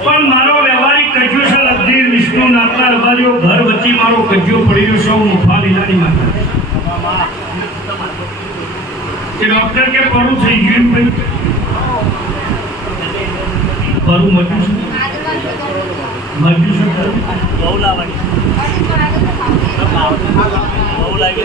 પણ મારો વ્યવહારિક કજ્યો છે લબ્ધિ વિષ્ણુ નાથના રબારીઓ ઘર વચ્ચે મારો કજ્યો પડ્યો છે હું મુફા લીલાની માતા કે ડોક્ટર કે પરું થઈ ગયું. ભાઈ પરું મટ્યું છે મટ્યું છે બહુ લાવવાની. બહુ લાગે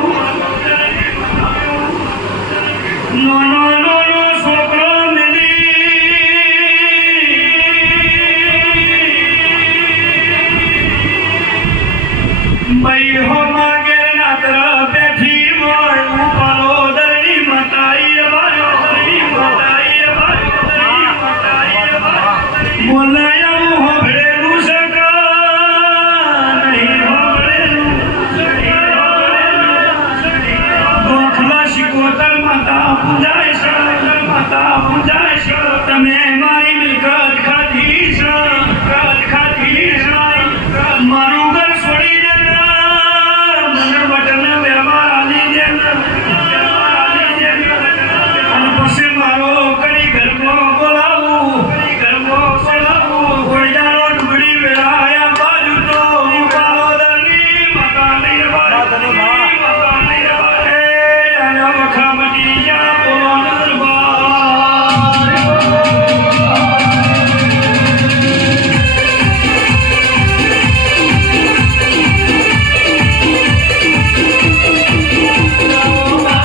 no, no, no.